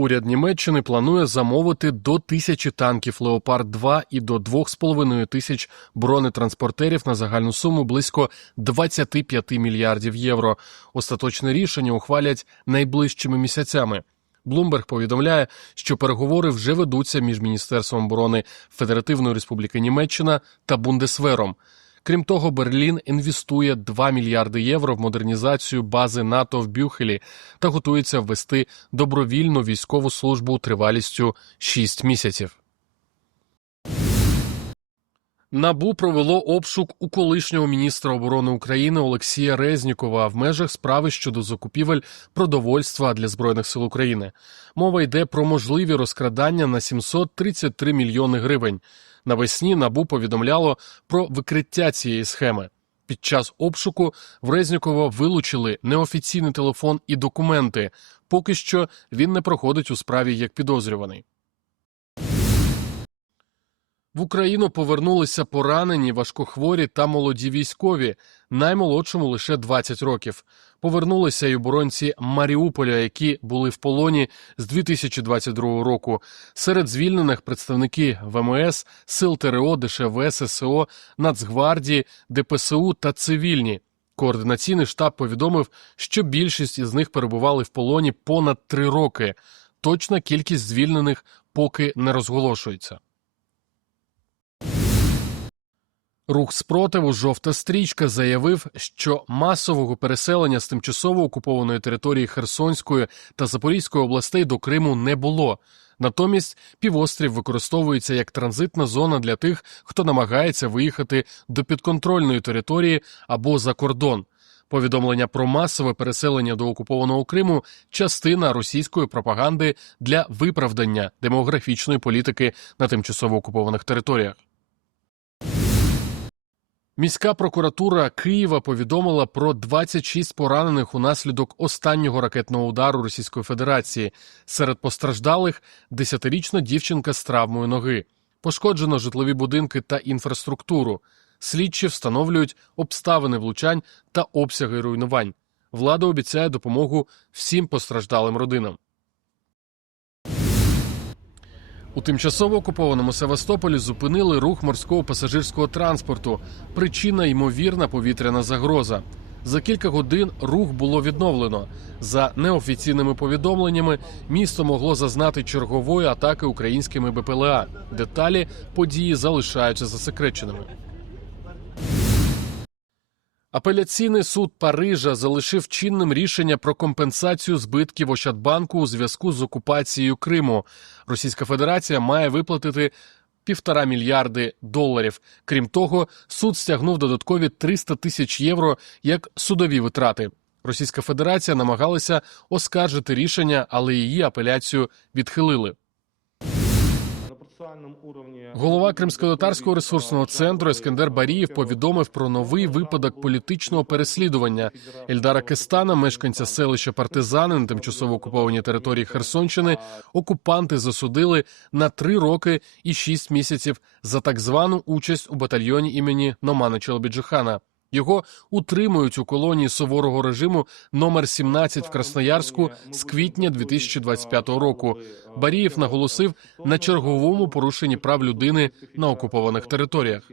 Уряд Німеччини планує замовити до тисячі танків Леопард 2 і до 2,5 тисяч бронетранспортерів на загальну суму близько 25 мільярдів євро. Остаточне рішення ухвалять найближчими місяцями. Блумберг повідомляє, що переговори вже ведуться між Міністерством оборони Федеративної Республіки Німеччина та Бундесвером. Крім того, Берлін інвестує 2 мільярди євро в модернізацію бази НАТО в Бюхелі та готується ввести добровільну військову службу тривалістю 6 місяців. НАБУ провело обшук у колишнього міністра оборони України Олексія Резнікова в межах справи щодо закупівель продовольства для збройних сил України. Мова йде про можливі розкрадання на 733 мільйони гривень. Навесні НАБУ повідомляло про викриття цієї схеми. Під час обшуку в Резнікова вилучили неофіційний телефон і документи. Поки що він не проходить у справі як підозрюваний. В Україну повернулися поранені, важкохворі та молоді військові, наймолодшому лише 20 років. Повернулися й оборонці Маріуполя, які були в полоні з 2022 року. Серед звільнених представники ВМС, Сил ТРО, ДШВ, ССО, Нацгвардії, ДПСУ та цивільні. Координаційний штаб повідомив, що більшість із них перебували в полоні понад три роки. Точна кількість звільнених поки не розголошується. Рух спротиву жовта стрічка заявив, що масового переселення з тимчасово окупованої території Херсонської та Запорізької областей до Криму не було. Натомість півострів використовується як транзитна зона для тих, хто намагається виїхати до підконтрольної території або за кордон. Повідомлення про масове переселення до окупованого Криму частина російської пропаганди для виправдання демографічної політики на тимчасово окупованих територіях. Міська прокуратура Києва повідомила про 26 поранених унаслідок останнього ракетного удару Російської Федерації. Серед постраждалих – 10-річна дівчинка з травмою ноги. Пошкоджено житлові будинки та інфраструктуру. Слідчі встановлюють обставини влучань та обсяги руйнувань. Влада обіцяє допомогу всім постраждалим родинам. У тимчасово окупованому Севастополі зупинили рух морського пасажирського транспорту. Причина ймовірна повітряна загроза. За кілька годин рух було відновлено. За неофіційними повідомленнями, місто могло зазнати чергової атаки українськими БПЛА. Деталі події залишаються засекреченими. Апеляційний суд Парижа залишив чинним рішення про компенсацію збитків Ощадбанку у зв'язку з окупацією Криму. Російська Федерація має виплатити півтора мільярди доларів. Крім того, суд стягнув додаткові 300 тисяч євро як судові витрати. Російська Федерація намагалася оскаржити рішення, але її апеляцію відхилили. Голова Кримсько-татарського ресурсного центру Ескендер Барієв повідомив про новий випадок політичного переслідування Ельдара Кестана, мешканця селища Партизани на тимчасово окупованій території Херсонщини. Окупанти засудили на три роки і шість місяців за так звану участь у батальйоні імені Номана Челобіджихана. Його утримують у колонії суворого режиму номер 17 в Красноярську з квітня 2025 року. Барієв наголосив на черговому порушенні прав людини на окупованих територіях.